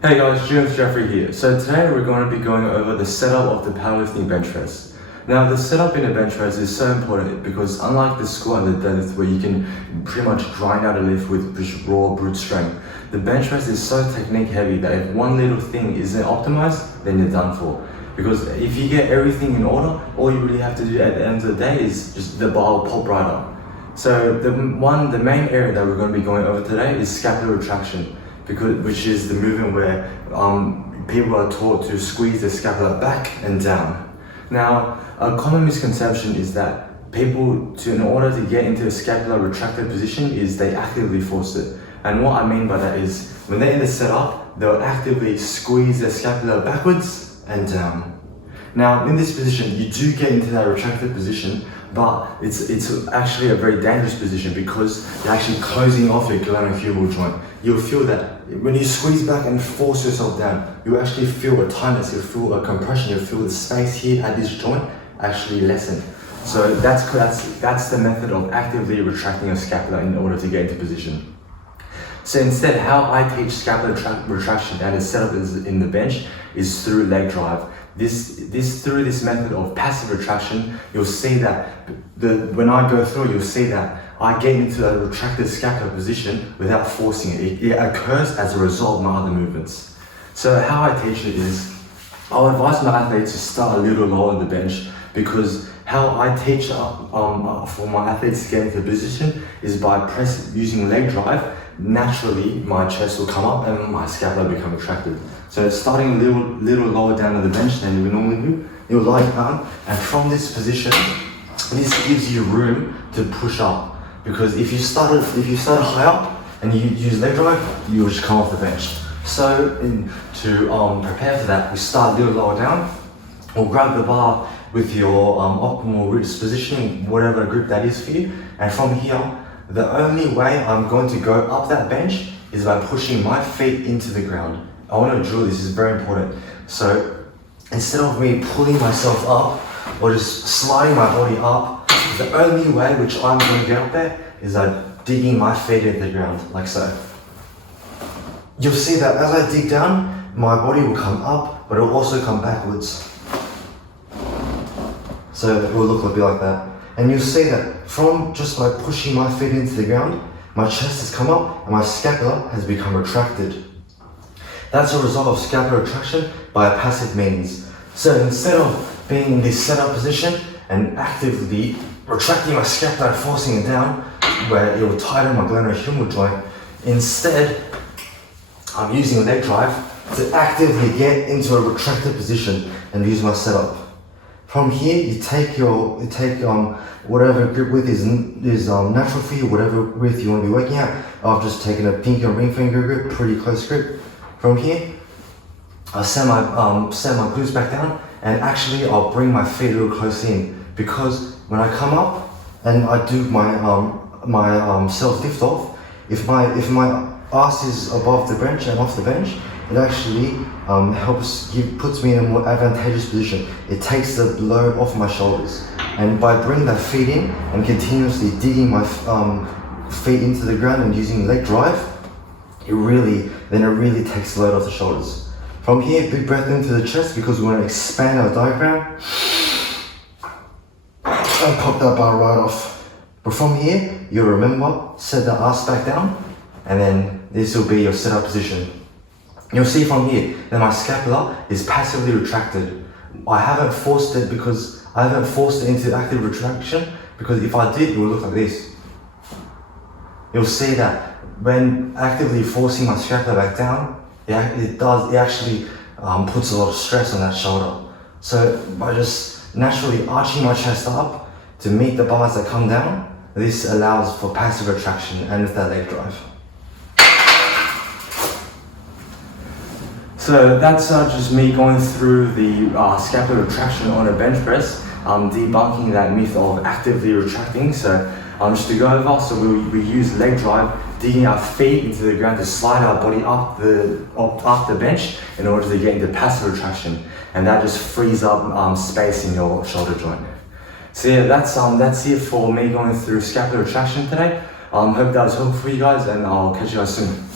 Hey guys, Jeffrey here. So today we're going to be going over the setup of the powerlifting bench press. Now the setup in a bench press is so important because unlike the squat and the deadlift where you can pretty much grind out a lift with just raw brute strength, the bench press is so technique heavy that if one little thing isn't optimized, then you're done for. Because if you get everything in order, all you really have to do at the end of the day is just the bar will pop right up. So the main area that we're going to be going over today is scapular retraction. Which is the movement where people are taught to squeeze the scapula back and down. Now, a common misconception is that people, in order to get into a scapular retracted position, is they actively force it. And what I mean by that is, when they're in the setup, they'll actively squeeze their scapula backwards and down. Now, in this position, you do get into that retracted position, but it's actually a very dangerous position because you're actually closing off your glenohumeral joint. You'll feel that when you squeeze back and force yourself down, you actually feel a tightness, you feel a compression, you feel the space here at this joint actually lessen. So that's the method of actively retracting your scapula in order to get into position. So instead, how I teach scapular retraction and its setup in the bench is through leg drive. Through this method of passive retraction, you'll see that when I go through, you'll see that I get into a retracted scapular position without forcing it. It occurs as a result of my other movements. So how I teach it is, I'll advise my athletes to start a little lower on the bench because how I teach for my athletes to get into position is by using leg drive. Naturally, my chest will come up and my scapula become retracted. So starting a little lower down on the bench than we normally do, you'll lie down, and from this position, this gives you room to push up. Because if you start high up and you use leg drive, you'll just come off the bench. So to prepare for that, we start a little lower down. We'll grab the bar with your optimal wrist positioning, whatever grip that is for you, and from here, the only way I'm going to go up that bench is by pushing my feet into the ground. I want to drill this, is very important. So instead of me pulling myself up or just sliding my body up, the only way which I'm going to get up there is by digging my feet into the ground, like so. You'll see that as I dig down, my body will come up, but it will also come backwards. So it will look a bit like that. And you'll see that from just by pushing my feet into the ground, my chest has come up and my scapula has become retracted. That's a result of scapular retraction by a passive means. So instead of being in this setup position and actively retracting my scapula and forcing it down, where it will tighten my glenohumeral joint, instead I'm using leg drive to actively get into a retracted position and use my setup. From here, you take whatever grip width is natural for you, whatever width you want to be working at. I've just taken a pinky and ring finger grip, pretty close grip. From here, I set my glutes back down, and actually I'll bring my feet real close in, because when I come up and I do my self lift off, if my ass is above the bench and off the bench, it actually puts me in a more advantageous position. It takes the load off my shoulders, and by bringing that feet in and continuously digging my feet into the ground and using leg drive, it really takes the load off the shoulders. From here, big breath into the chest because we want to expand our diaphragm and pop that bar right off. But from here, you'll remember, set the ass back down, and then this will be your setup position. You'll see from here that my scapula is passively retracted. I haven't forced it into active retraction, because if I did, it would look like this. You'll see that when actively forcing my scapula back down, it actually puts a lot of stress on that shoulder. So by just naturally arching my chest up to meet the bars that come down, this allows for passive retraction and with that leg drive. So that's just me going through the scapular retraction on a bench press, debunking that myth of actively retracting. So just to go over, so we use leg drive, digging our feet into the ground to slide our body up the bench in order to get into passive retraction, and that just frees up space in your shoulder joint. So yeah, that's it for me going through scapular retraction today. Hope that was helpful for you guys, and I'll catch you guys soon.